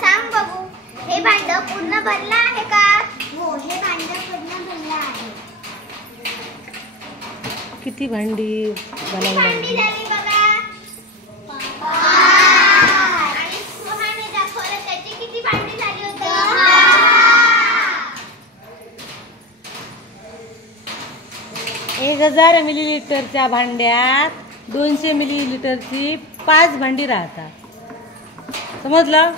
सांग बघू, हे भांड पूर्ण भरलं आहे का? हो, हे भांड पूर्ण भरलं आहे. किती भांडी किती भांडी झाली बघा? 5. आणि सुहाने दाखवलं त्याची किती भांडी झाली होती? 1000 मिलीलिटरच्या भांड्यात 200 मिलीलिटरची 5 भांडी राहतात. समजलं?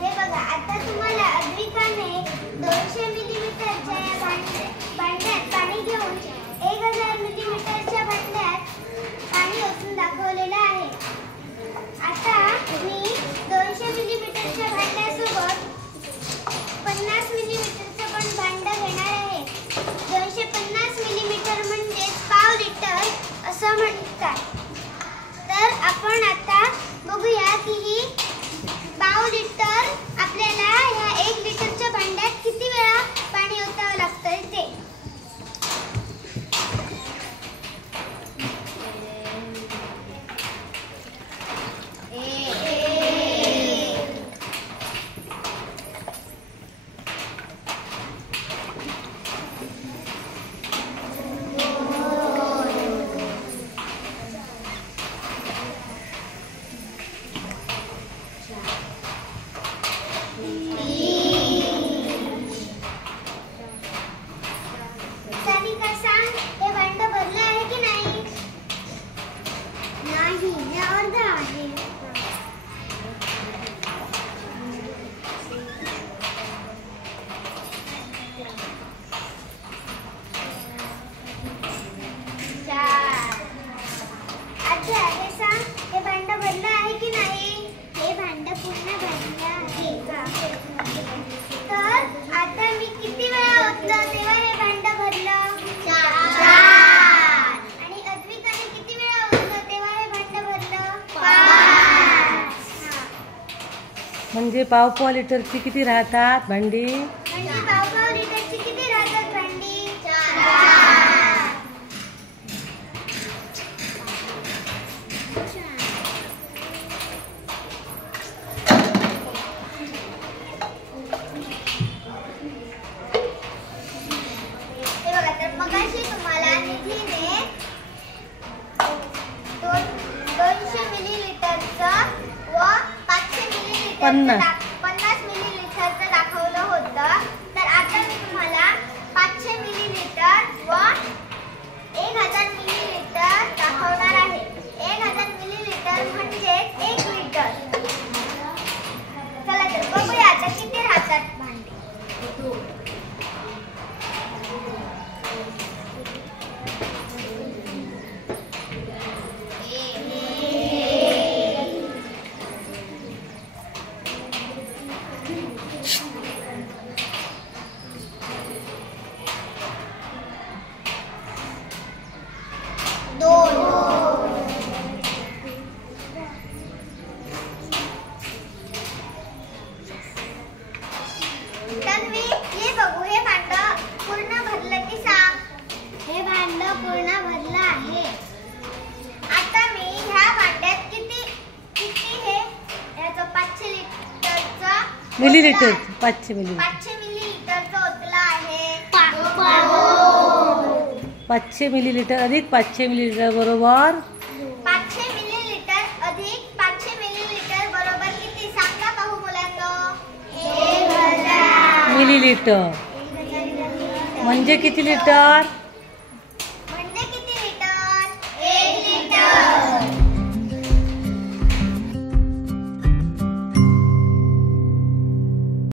हे बघा, आता तुम्हाला अद्विकाने 200 मिलीलिटरच्या भांड्यात पाणी घेऊन 1000 मिलीलिटरच्या भांड्यात पाणी ओतून दाखवलेलं आहे. आता मी 200 मिलीलिटरच्या भांड्यासोबत 50 मिलीलिटरचं पण भांडं घेणार आहे. 250 मिलीलिटर म्हणजे पाव लिटर असं म्हणतात. तर आपण आता बघूया की ही पाव लिटर आपल्याला ह्या 1 लिटरच्या भांड्यात किती वेळा पाणी ओतावं लागतं ते. सानिका सांग, हे भांड भरलं आहे की नाही? नाही, हे अर्ध आहे. अच्छा, हे सांग, हे भांड भरलं आहे की नाही? हे भांड पूर्ण भरलं आहे. तर आता मी किती वेळा ओतलं तेव्हा हे भांड भरलं? 4. आणि अद्विकाने किती वेळा ओतलं तेव्हा हे भांड भरलं? 5. म्हणजे पाव लिटरची किती राहतात भांडी? म्हणजे पाव लिटरची किती राहतात भांडी? 4. हे बघा, तर मगाशी तुम्हाला निधीने 200 मिलीलिटरचं व 500 मिलीलिटरचं 50 मिलीलिटरचं दाखवलं होतं. तर आता मी तुम्हाला 500 मिलीलिटर व 1000 मिलीलिटर दाखवणार आहे. 1000 मिलीलिटर म्हणजे 1 लिटर. चला तर बघूया आता किती राहतात भांडी. तन्वी, ये बघू, हे भांड पूर्ण भरलं की सांग. हे भांड पूर्ण भरलं आहे. आता मी ह्या भांड्यात किती हे याचं 500 लिटरचं मिलीलिटर 500 मिलीलिटर 500 मिलीलिटरचं ओतलं आहे. 500 मिलीलिटर अधिक 500 मिलीलिटर बरोबर 500 मिलीलिटर अधिक 500 मिलीलिटर बरोबर किती सांगा पाहू मुलांनो? 1000 मिलीलिटर म्हणजे किती लिटर?